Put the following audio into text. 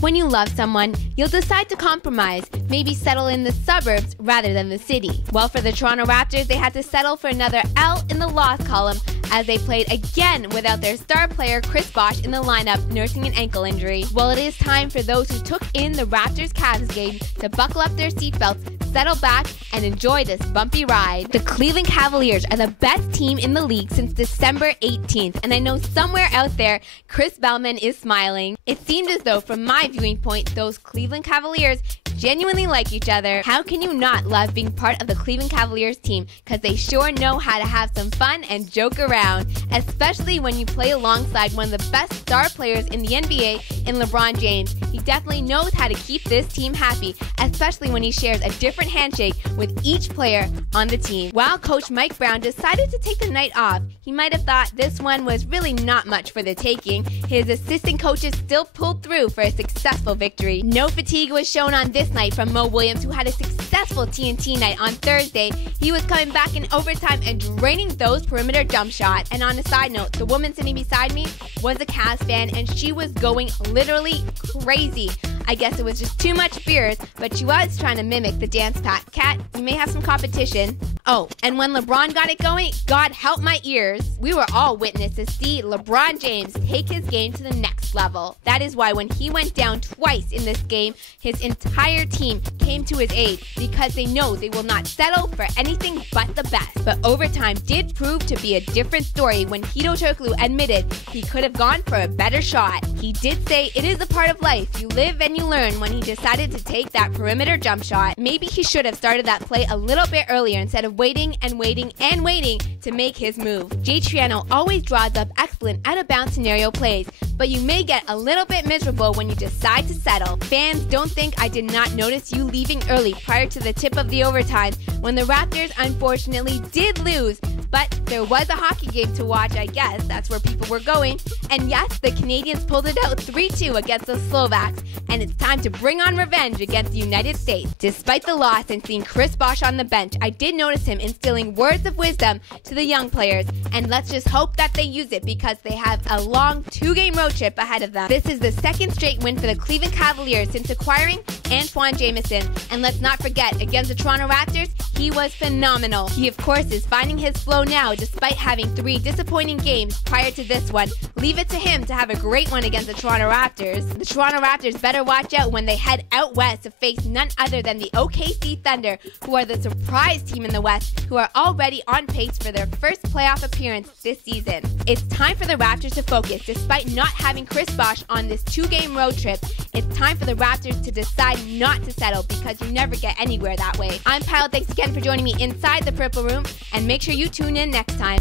When you love someone, you'll decide to compromise, maybe settle in the suburbs rather than the city. Well, for the Toronto Raptors, they had to settle for another L in the loss column as they played again without their star player Chris Bosh in the lineup nursing an ankle injury. Well, it is time for those who took in the Raptors-Cavs game to buckle up their seatbelts, settle back, and enjoy this bumpy ride. The Cleveland Cavaliers are the best team in the league since December 18th, and I know somewhere out there, Chris Bellman is smiling. It seemed as though, from my viewing point, those Cleveland Cavaliers genuinely like each other. How can you not love being part of the Cleveland Cavaliers team? Because they sure know how to have some fun and joke around, especially when you play alongside one of the best star players in the NBA in LeBron James. He definitely knows how to keep this team happy, especially when he shares a different handshake with each player on the team. While Coach Mike Brown decided to take the night off, he might have thought this one was really not much for the taking. His assistant coaches still pulled through for a successful victory. No fatigue was shown on this night from Mo Williams, who had a successful TNT night on Thursday. He was coming back in overtime and draining those perimeter jump shots. And on a side note, the woman sitting beside me was a Cavs fan, and she was going literally crazy. I guess it was just too much beers, but she was trying to mimic the dance pat. Kat, you may have some competition. Oh, and when LeBron got it going, God help my ears. We were all witness to see LeBron James take his game to the next level. That is why when he went down twice in this game, his entire team came to his aid because they know they will not settle for anything but the best. But overtime did prove to be a different story when Hedo Turkoglu admitted he could have gone for a better shot. He did say it is a part of life. You live and you learn when he decided to take that perimeter jump shot. Maybe he should have started that play a little bit earlier instead of waiting and waiting and waiting to make his move. Jay Triano always draws up excellent out-of-bounds scenario plays, but you may get a little bit miserable when you decide to settle. Fans, don't think I did not notice you leaving early prior to the tip of the overtime when the Raptors unfortunately did lose, but there was a hockey game to watch, I guess. That's where people were going. And yes, the Canadians pulled it out 3-2 against the Slovaks, and it's time to bring on revenge against the United States. Despite the loss and seeing Chris Bosh on the bench, I did notice him instilling words of wisdom to the young players, and let's just hope that they use it because they have a long 2-game road trip ahead of them. This is the second straight win for the Cleveland Cavaliers since acquiring Antwan Jamison, and let's not forget, against the Toronto Raptors, he was phenomenal. He, of course, is finding his flow now despite having 3 disappointing games prior to this one. Leave it to him to have a great one against the Toronto Raptors. The Toronto Raptors better watch out when they head out west to face none other than the OKC Thunder, who are the surprise team in the West, who are already on pace for their first playoff appearance this season. It's time for the Raptors to focus. Despite not having Chris Bosh on this 2-game road trip, it's time for the Raptors to decide not to settle because you never get anywhere that way. I'm Kyle. Thanks again for joining me inside the Purple Room, and make sure you tune in next time.